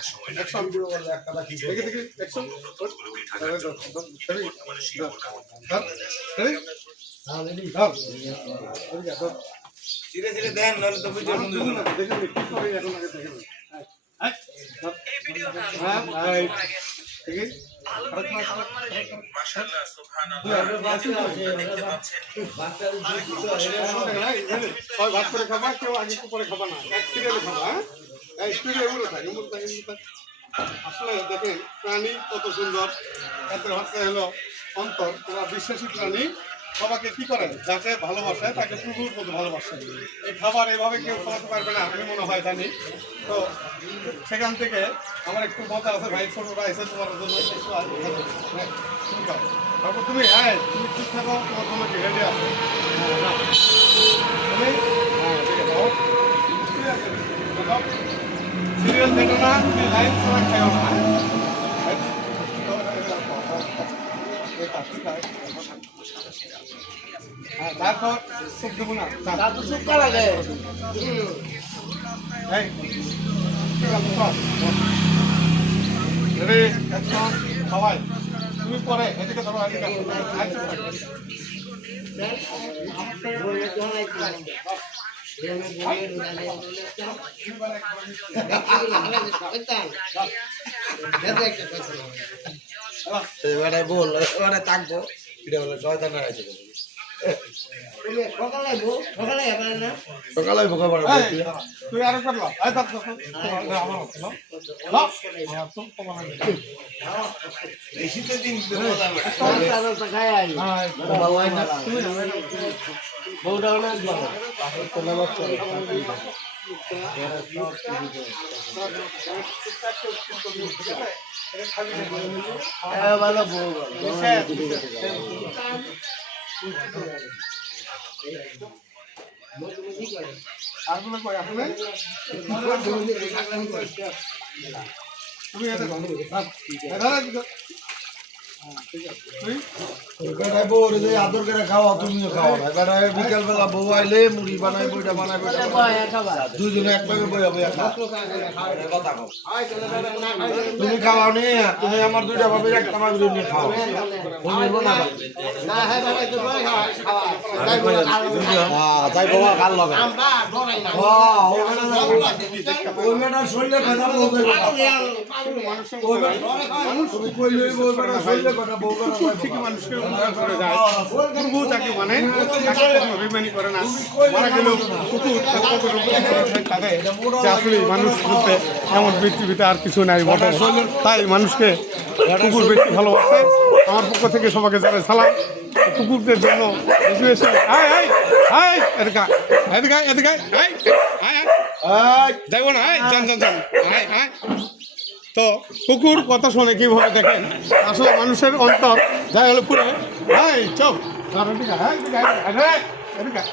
Action দেখি দেখি action ধীরে ধীরে দেন নাহলে তো ভিডিও সুন্দর হবে না। দেখুন কি করে এখন আগে দেখেন এই ভিডিওটা দেখি মাশাআল্লাহ সুবহানাল্লাহ দেখতে পাচ্ছেন সবাই ভাত করে খাবা কেউ আগে পরে খাবা না এক সিরিয়ালে খাবা হ্যাঁ স্টুডিও এগুলো থাকে আসলে দেখেন প্রাণী কত সুন্দর এদের হচ্ছে হলো অন্তর তোরা বিশ্বাসী প্রাণী সবাইকে কি করে যাকে ভালোবাসে তাকে প্রভুর মতো ভালোবাসে এই খাবার এভাবে কেউ খাওয়াতে পারবে না আমি মনে হয় জানি তো সেখান থেকে আমার একটু মজা আছে ভাই ছোট ভাই এসে তোমার জন্য একটু আর তারপর তুমি হ্যাঁ তুমি ঠিক থাকো তোমার জন্য কি রেডি আছে সিরিয়াল দেখো না তুমি লাইন ছাড়া খাও না তারপর সুপ দেবো না তারপর সুপ করা যায় সবাই তুমি পরে এদিকে ধরো এবারে বল এবারে থাকবো এটা বলে জয়দান আছে সকালে ভোগ পারো তুই আরো করলো শীতের দিন আরগুলো কই আসলে তুমি এটা আদর করে খাওয়া তুমিও খাওয়া বিকাল বেলা বউ আইলে মুড়ি বানাই বইটা বানাই দুইজনে একভাবে বইয়া বইয়া কথা কও তুমি খাওয়াও নি তুমি আমার দুইটা ভাবে একটা ভাবে নিয়ে খাও তাই বাবা কাল লগে ওই মেয়েটার শরীরে কথা বলতে তুমি কইলে বউ শরীরে কথা বউ ঠিক মানুষকে উদ্ধার করে যায় প্রভু তাকে মানে তাকে কোনো অভিমানী করে না মারা গেলেও কুকুর তাকে আসলে মানুষ বলতে এমন পৃথিবীতে আর কিছু নাই বটে তাই মানুষকে কুকুর বেশি ভালোবাসে আমার পক্ষ থেকে সবাইকে জানাই সালাম কুকুরদের জন্য যাইব না যান যান যান তো কুকুর কথা শোনে কিভাবে দেখেন আসলে মানুষের অন্তর যাই হলো পুরো হাই চপ ঠিক আছে